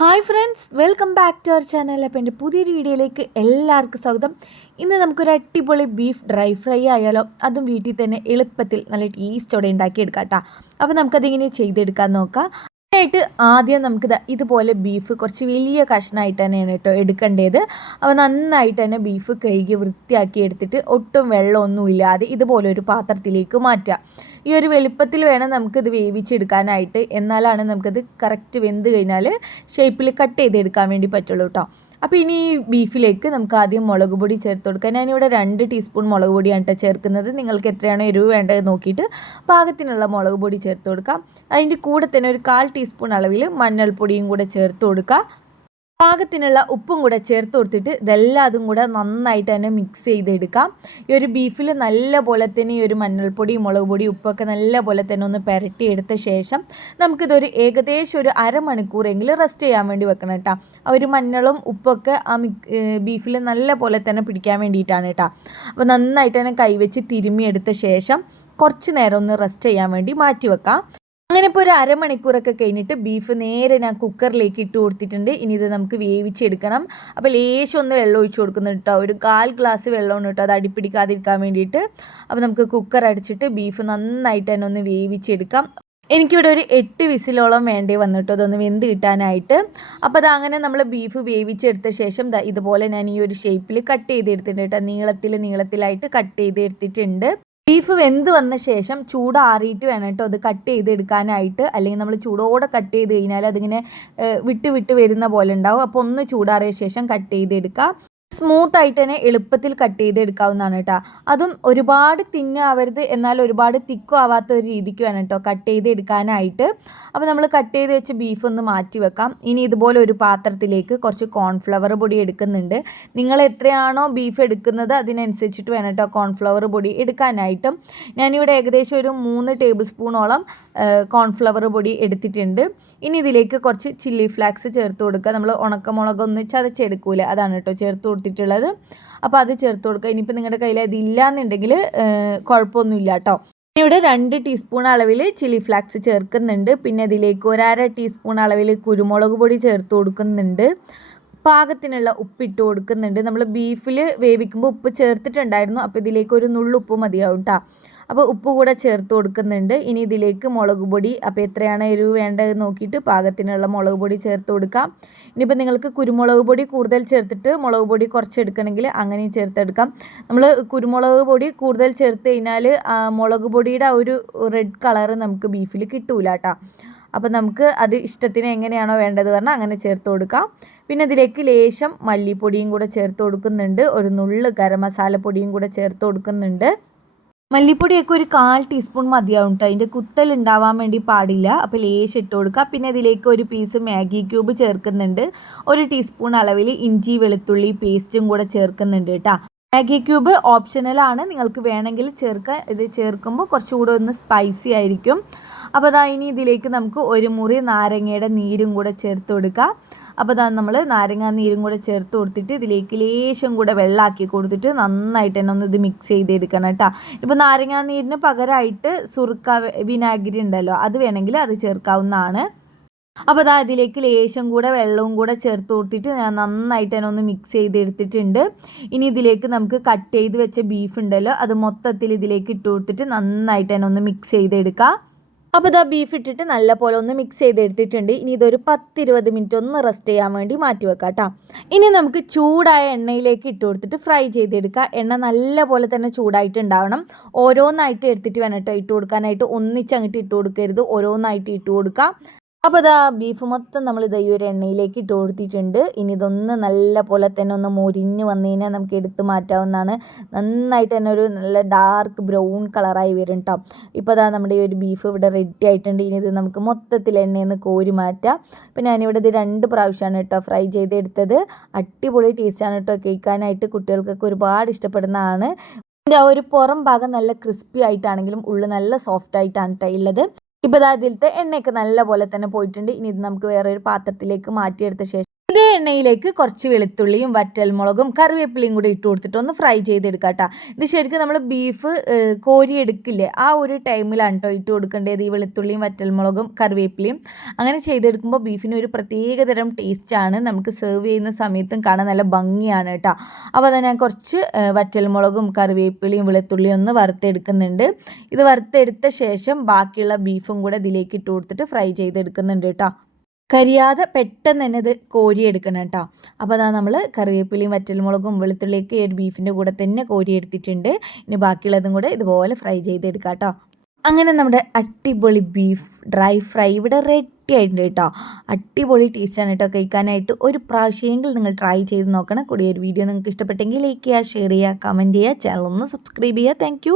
Hi friends, welcome back to our channel. അപ്പോൾ എൻ്റെ പുതിയൊരു വീഡിയോയിലേക്ക് എല്ലാവർക്കും സ്വാഗതം. ഇന്ന് നമുക്കൊരു അടിപൊളി ബീഫ് ഡ്രൈ ഫ്രൈ ആയാലോ, അതും വീട്ടിൽ തന്നെ എളുപ്പത്തിൽ നല്ല ടേസ്റ്റോടെ ഉണ്ടാക്കിയെടുക്കാം കേട്ടോ. അപ്പോൾ നമുക്കതിങ്ങനെ ചെയ്തെടുക്കാൻ നോക്കാം. ആയിട്ട് ആദ്യം നമുക്ക് ഇതുപോലെ ബീഫ് കുറച്ച് വലിയ കഷ്ണമായിട്ട് തന്നെയാണ് കേട്ടോ എടുക്കേണ്ടത്. അപ്പോൾ നന്നായിട്ട് തന്നെ ബീഫ് കഴുകി വൃത്തിയാക്കി എടുത്തിട്ട് ഒട്ടും വെള്ളമൊന്നും ഇല്ലാതെ ഇതുപോലെ ഒരു പാത്രത്തിലേക്ക് മാറ്റുക. ഈ ഒരു വലുപ്പത്തിൽ വേണം നമുക്കിത് വേവിച്ചെടുക്കാനായിട്ട്, എന്നാലാണ് നമുക്കത് കറക്റ്റ് വെന്ത് കഴിഞ്ഞാൽ ഷേപ്പിൽ കട്ട് ചെയ്തെടുക്കാൻ വേണ്ടി പറ്റുള്ളൂ കേട്ടോ. അപ്പോൾ ഇനി ഈ ബീഫിലേക്ക് നമുക്ക് ആദ്യം മുളക് പൊടി ചേർത്ത് കൊടുക്കാം. ഞാനിവിടെ 2 ടീസ്പൂൺ മുളക് പൊടിയാണ് കേട്ടോ ചേർക്കുന്നത്. നിങ്ങൾക്ക് എത്രയാണോ എരിവ് വേണ്ടത് നോക്കിയിട്ട് പാകത്തിനുള്ള മുളക് പൊടി ചേർത്ത് കൊടുക്കാം. അതിൻ്റെ കൂടെ തന്നെ ഒരു 1/4 ടീസ്പൂൺ അളവിൽ മഞ്ഞൾപ്പൊടിയും കൂടെ ചേർത്ത് കൊടുക്കുക. പാകത്തിനുള്ള ഉപ്പും കൂടെ ചേർത്ത് കൊടുത്തിട്ട് ഇതെല്ലാതും കൂടെ നന്നായിട്ട് തന്നെ മിക്സ് ചെയ്തെടുക്കാം. ഈ ഒരു ബീഫിൽ നല്ല പോലെ തന്നെ ഈ ഒരു മഞ്ഞൾപ്പൊടി, മുളക് പൊടി, ഉപ്പൊക്കെ നല്ല പോലെ തന്നെ ഒന്ന് പുരട്ടിയെടുത്ത ശേഷം നമുക്കിതൊരു ഏകദേശം ഒരു അരമണിക്കൂറെങ്കിലും റെസ്റ്റ് ചെയ്യാൻ വേണ്ടി വെക്കണം കേട്ടോ. ആ ഒരു മഞ്ഞളും ഉപ്പൊക്കെ ആ ബീഫിൽ നല്ല പോലെ തന്നെ പിടിക്കാൻ വേണ്ടിയിട്ടാണ് കേട്ടോ. അപ്പോൾ നന്നായിട്ട് തന്നെ കൈവച്ച് തിരുമ്മിയെടുത്ത ശേഷം കുറച്ച് നേരം ഒന്ന് റെസ്റ്റ് ചെയ്യാൻ വേണ്ടി മാറ്റി വെക്കാം. അങ്ങനെ ഇപ്പോൾ ഒരു അരമണിക്കൂറൊക്കെ കഴിഞ്ഞിട്ട് ബീഫ് നേരെ ഞാൻ കുക്കറിലേക്ക് ഇട്ട് കൊടുത്തിട്ടുണ്ട്. ഇനി ഇത് നമുക്ക് വേവിച്ചെടുക്കണം. അപ്പോൾ ലേശം ഒന്ന് വെള്ളം ഒഴിച്ച് കൊടുക്കുന്നുണ്ട് കേട്ടോ. ഒരു 1/4 ഗ്ലാസ് വെള്ളമാണ് കേട്ടോ, അത് അടിപ്പിടിക്കാതിരിക്കാൻ വേണ്ടിയിട്ട്. അപ്പോൾ നമുക്ക് കുക്കർ അടിച്ചിട്ട് ബീഫ് നന്നായിട്ട് തന്നെ ഒന്ന് വേവിച്ചെടുക്കാം. എനിക്കിവിടെ ഒരു 8 വിസിലോളം വേണ്ടി വന്നിട്ടോ അതൊന്ന് വെന്ത് കിട്ടാനായിട്ട്. അപ്പോൾ അതങ്ങനെ നമ്മൾ ബീഫ് വേവിച്ചെടുത്ത ശേഷം ഇതുപോലെ ഞാൻ ഈ ഒരു ഷേപ്പിൽ കട്ട് ചെയ്തെടുത്തിട്ടുണ്ട് കേട്ടോ. നീളത്തിലായിട്ട് കട്ട് ചെയ്തെടുത്തിട്ടുണ്ട്. ബീഫ് വെന്ത് വന്ന ശേഷം ചൂടാറിയിട്ട് വേണം കേട്ടോ അത് കട്ട് ചെയ്തെടുക്കാനായിട്ട്. അല്ലെങ്കിൽ നമ്മൾ ചൂടോടെ കട്ട് ചെയ്ത് കഴിഞ്ഞാൽ അതിങ്ങനെ വിട്ട് വരുന്ന പോലെ ഉണ്ടാവും. അപ്പോൾ ഒന്ന് ചൂടാറിയ ശേഷം കട്ട് ചെയ്തെടുക്കാം. സ്മൂത്തായിട്ട് തന്നെ എളുപ്പത്തിൽ കട്ട് ചെയ്തെടുക്കാവുന്നതാണ് കേട്ടോ. അതും ഒരുപാട് തിന്നാവരുത്, എന്നാൽ ഒരുപാട് തിക്കും ആവാത്ത ഒരു രീതിക്ക് വേണം കേട്ടോ കട്ട് ചെയ്തെടുക്കാനായിട്ട്. അപ്പോൾ നമ്മൾ കട്ട് ചെയ്ത് വെച്ച് ബീഫ് ഒന്ന് മാറ്റി വെക്കാം. ഇനി ഇതുപോലെ ഒരു പാത്രത്തിലേക്ക് കുറച്ച് കോൺഫ്ലവർ പൊടി എടുക്കുന്നുണ്ട്. നിങ്ങൾ എത്രയാണോ ബീഫ് എടുക്കുന്നത് അതിനനുസരിച്ചിട്ട് വേണം കേട്ടോ കോൺഫ്ലവർ പൊടി എടുക്കാനായിട്ടും. ഞാനിവിടെ ഏകദേശം ഒരു 3 ടേബിൾ സ്പൂണോളം കോൺഫ്ലവർ പൊടി എടുത്തിട്ടുണ്ട്. ഇനി ഇതിലേക്ക് കുറച്ച് ചില്ലി ഫ്ലാക്സ് ചേർത്ത് കൊടുക്കുക. നമ്മൾ ഉണക്കമുളകൊന്ന് ചതച്ചെടുക്കൂല, അതാണ് കേട്ടോ ചേർത്ത് കൊടുത്തിട്ടുള്ളത്. അപ്പോൾ അത് ചേർത്ത് കൊടുക്കുക. ഇനിയിപ്പോൾ നിങ്ങളുടെ കയ്യിൽ അതില്ല എന്നുണ്ടെങ്കിൽ കുഴപ്പമൊന്നുമില്ല കേട്ടോ. ഇവിടെ 2 ടീസ്പൂൺ അളവിൽ ചില്ലി ഫ്ലാക്സ് ചേർക്കുന്നുണ്ട്. പിന്നെ ഇതിലേക്ക് 1/2 ടീസ്പൂൺ അളവിൽ കുരുമുളക് പൊടി ചേർത്ത് കൊടുക്കുന്നുണ്ട്. പാകത്തിനുള്ള ഉപ്പിട്ട് കൊടുക്കുന്നുണ്ട്. നമ്മൾ ബീഫിൽ വേവിക്കുമ്പോൾ ഉപ്പ് ചേർത്തിട്ടുണ്ടായിരുന്നു. അപ്പോൾ ഇതിലേക്ക് ഒരു നുള്ളുപ്പ് മതിയാവും കേട്ടോ. അപ്പോൾ ഉപ്പ് കൂടെ ചേർത്ത് കൊടുക്കുന്നുണ്ട്. ഇനി ഇതിലേക്ക് മുളക് പൊടി, അപ്പോൾ എത്രയാണ് എരിവ് വേണ്ടത് നോക്കിയിട്ട് പാകത്തിനുള്ള മുളക് പൊടി ചേർത്ത് കൊടുക്കാം. ഇനിയിപ്പോൾ നിങ്ങൾക്ക് കുരുമുളക് പൊടി കൂടുതൽ ചേർത്തിട്ട് മുളക് പൊടി കുറച്ച് എടുക്കണമെങ്കിൽ അങ്ങനെയും ചേർത്തെടുക്കാം. നമ്മൾ കുരുമുളക് പൊടി കൂടുതൽ ചേർത്ത് കഴിഞ്ഞാൽ മുളക് പൊടിയുടെ ആ ഒരു റെഡ് കളറ് നമുക്ക് ബീഫിൽ കിട്ടൂല കേട്ടോ. അപ്പോൾ നമുക്ക് അത് ഇഷ്ടത്തിന് എങ്ങനെയാണോ വേണ്ടത് പറഞ്ഞാൽ അങ്ങനെ ചേർത്ത് കൊടുക്കാം. പിന്നെ ഇതിലേക്ക് ലേശം മല്ലിപ്പൊടിയും കൂടെ ചേർത്ത് കൊടുക്കുന്നുണ്ട്. ഒരു നുള്ള് ഗരം മസാല പൊടിയും കൂടെ ചേർത്ത് കൊടുക്കുന്നുണ്ട്. മല്ലിപ്പൊടിയൊക്കെ ഒരു 1/4 ടീസ്പൂൺ മതിയാവും കേട്ടോ. അതിൻ്റെ കുത്തൽ ഉണ്ടാവാൻ വേണ്ടി പാടില്ല. അപ്പോൾ ലേശം ഇട്ട് കൊടുക്കുക. പിന്നെ ഇതിലേക്ക് ഒരു പീസ് മാഗി ക്യൂബ് ചേർക്കുന്നുണ്ട്. 1 ടീസ്പൂൺ അളവിൽ ഇഞ്ചി വെളുത്തുള്ളി പേസ്റ്റും കൂടെ ചേർക്കുന്നുണ്ട് കേട്ടോ. മാഗി ക്യൂബ് ഓപ്ഷണലാണ്, നിങ്ങൾക്ക് വേണമെങ്കിൽ ചേർക്കുക. ഇത് ചേർക്കുമ്പോൾ കുറച്ചുകൂടെ ഒന്ന് സ്പൈസി ആയിരിക്കും. അപ്പോൾ ഇനി ഇതിലേക്ക് നമുക്ക് 1 മുറി നാരങ്ങയുടെ നീരും കൂടെ ചേർത്ത് കൊടുക്കുക. അപ്പോൾ നമ്മൾ നാരങ്ങാ നീരും കൂടെ ചേർത്ത് കൊടുത്തിട്ട് ഇതിലേക്ക് ലേശം കൂടെ വെള്ളമാക്കി കൊടുത്തിട്ട് നന്നായിട്ട് തന്നെ ഒന്ന് ഇത് മിക്സ് ചെയ്തെടുക്കണം കേട്ടോ. ഇപ്പോൾ നാരങ്ങാ നീരിന് പകരമായിട്ട് സുർക്ക വിനാഗിരി ഉണ്ടല്ലോ, അത് വേണമെങ്കിൽ അത് ചേർക്കാവുന്നതാണ്. അപ്പോൾ ഇതിലേക്ക് ലേശം കൂടെ വെള്ളവും കൂടെ ചേർത്ത് കൊടുത്തിട്ട് ഞാൻ നന്നായിട്ട് തന്നെ ഒന്ന് മിക്സ് ചെയ്തെടുത്തിട്ടുണ്ട്. ഇനി ഇതിലേക്ക് നമുക്ക് കട്ട് ചെയ്ത് വെച്ച ബീഫ് ഉണ്ടല്ലോ അത് മൊത്തത്തിൽ ഇതിലേക്ക് ഇട്ട് കൊടുത്തിട്ട് നന്നായിട്ട് തന്നെ ഒന്ന് മിക്സ് ചെയ്തെടുക്കാം. അപ്പോൾ ബീഫ് ഇട്ടിട്ട് നല്ല പോലെ ഒന്ന് മിക്സ് ചെയ്തെടുത്തിട്ടുണ്ട്. ഇനി ഇതൊരു 10-20 മിനിറ്റ് ഒന്ന് റെസ്റ്റ് ചെയ്യാൻ വേണ്ടി മാറ്റി വെക്കാം കേട്ടോ. ഇനി നമുക്ക് ചൂടായ എണ്ണയിലേക്ക് ഇട്ട് കൊടുത്തിട്ട് ഫ്രൈ ചെയ്തെടുക്കുക. എണ്ണ നല്ല പോലെ തന്നെ ചൂടായിട്ടുണ്ടാവണം. ഓരോന്നായിട്ട് എടുത്തിട്ട് വേണം കേട്ടോ ഇട്ട് കൊടുക്കാനായിട്ട്. ഒന്നിച്ചങ്ങോട്ട് ഇട്ട് കൊടുക്കരുത്, ഓരോന്നായിട്ട് ഇട്ട് കൊടുക്കുക. അപ്പോൾ ബീഫ് മൊത്തം നമ്മൾ ഈ ഒരു എണ്ണയിലേക്ക് ഇട്ട് കൊടുത്തിട്ടുണ്ട്. ഇനി ഇതൊന്ന് നല്ല പോലെ തന്നെ ഒന്ന് മൊരിഞ്ഞ് വന്നു കഴിഞ്ഞാൽ നമുക്ക് എടുത്ത് മാറ്റാവുന്നതാണ്. നന്നായിട്ട് തന്നെ ഒരു നല്ല ഡാർക്ക് ബ്രൗൺ കളറായി വരും കേട്ടോ. ഇപ്പോൾ നമ്മുടെ ഈ ഒരു ബീഫ് ഇവിടെ റെഡി ആയിട്ടുണ്ട്. ഇനി ഇത് നമുക്ക് മൊത്തത്തിൽ എണ്ണയിൽ നിന്ന് കോരി മാറ്റാം. ഇപ്പോൾ ഞാനിവിടെ ഇത് 2 പ്രാവശ്യമാണ് കേട്ടോ ഫ്രൈ ചെയ്തെടുത്തത്. അടിപൊളി ടേസ്റ്റാണ് കേട്ടോ. കഴിക്കാനായിട്ട് കുട്ടികൾക്കൊക്കെ ഒരുപാട് ഇഷ്ടപ്പെടുന്നതാണ്. ഇതിൻ്റെ ആ ഒരു പുറം ഭാഗം നല്ല ക്രിസ്പി ആയിട്ടാണെങ്കിലും ഉള്ളിൽ നല്ല സോഫ്റ്റ് ആയിട്ടാണ് കേട്ടോ ഉള്ളത്. ഇപ്പോൾ ഇതിലത്തെ എണ്ണയൊക്കെ നല്ല പോലെ തന്നെ പോയിട്ടുണ്ട്. ഇനി ഇത് നമുക്ക് വേറൊരു പാത്രത്തിലേക്ക് മാറ്റിയെടുത്ത ശേഷം ഇതേ എണ്ണയിലേക്ക് കുറച്ച് വെളുത്തുള്ളിയും വറ്റൽമുളകും കറിവേപ്പിലയും കൂടി ഇട്ട് കൊടുത്തിട്ട് ഒന്ന് ഫ്രൈ ചെയ്തെടുക്കാം കേട്ടോ. ഇത് ശരിക്കും നമ്മൾ ബീഫ് കോരി എടുക്കില്ലേ ആ ഒരു ടൈമിലാണ് കേട്ടോ ഇട്ട് കൊടുക്കേണ്ടത് ഈ വെളുത്തുള്ളിയും വറ്റൽമുളകും കറിവേപ്പിലയും. അങ്ങനെ ചെയ്തെടുക്കുമ്പോൾ ബീഫിന് ഒരു പ്രത്യേകതരം ടേസ്റ്റാണ്. നമുക്ക് സെർവ് ചെയ്യുന്ന സമയത്തും കാണാൻ നല്ല ഭംഗിയാണ് കേട്ടോ. അപ്പോൾ അത് ഞാൻ കുറച്ച് വറ്റൽമുളകും കറിവേപ്പിലയും വെളുത്തുള്ളിയും ഒന്ന് വറുത്തെടുക്കുന്നുണ്ട്. ഇത് വറുത്തെടുത്ത ശേഷം ബാക്കിയുള്ള ബീഫും കൂടെ ഇതിലേക്ക് ഇട്ട് കൊടുത്തിട്ട് ഫ്രൈ ചെയ്തെടുക്കുന്നുണ്ട് കേട്ടോ. കരിയാതെ പെട്ടെന്ന് തന്നെ ഇത് കോരിയെടുക്കണം കേട്ടോ. അപ്പോൾ അതാ നമ്മൾ കറിവേപ്പിലയും വറ്റൽമുളകും വെളുത്തുള്ളിയൊക്കെ ഒരു ബീഫിൻ്റെ കൂടെ തന്നെ കോരിയെടുത്തിട്ടുണ്ട്. ഇനി ബാക്കിയുള്ളതും കൂടെ ഇതുപോലെ ഫ്രൈ ചെയ്തെടുക്കാം കേട്ടോ. അങ്ങനെ നമ്മുടെ അടിപൊളി ബീഫ് ഡ്രൈ ഫ്രൈ ഇവിടെ റെഡി ആയിട്ടുണ്ട് കേട്ടോ. അടിപൊളി ടേസ്റ്റാണ് കേട്ടോ കഴിക്കാനായിട്ട്. ഒരു പ്രാവശ്യമെങ്കിൽ നിങ്ങൾ ട്രൈ ചെയ്ത് നോക്കണം. കൂടി ഒരു വീഡിയോ നിങ്ങൾക്ക് ഇഷ്ടപ്പെട്ടെങ്കിൽ ലൈക്ക് ചെയ്യുക, ഷെയർ ചെയ്യുക, കമൻറ്റ് ചെയ്യുക, ചാനൽ ഒന്ന് സബ്സ്ക്രൈബ് ചെയ്യുക. താങ്ക്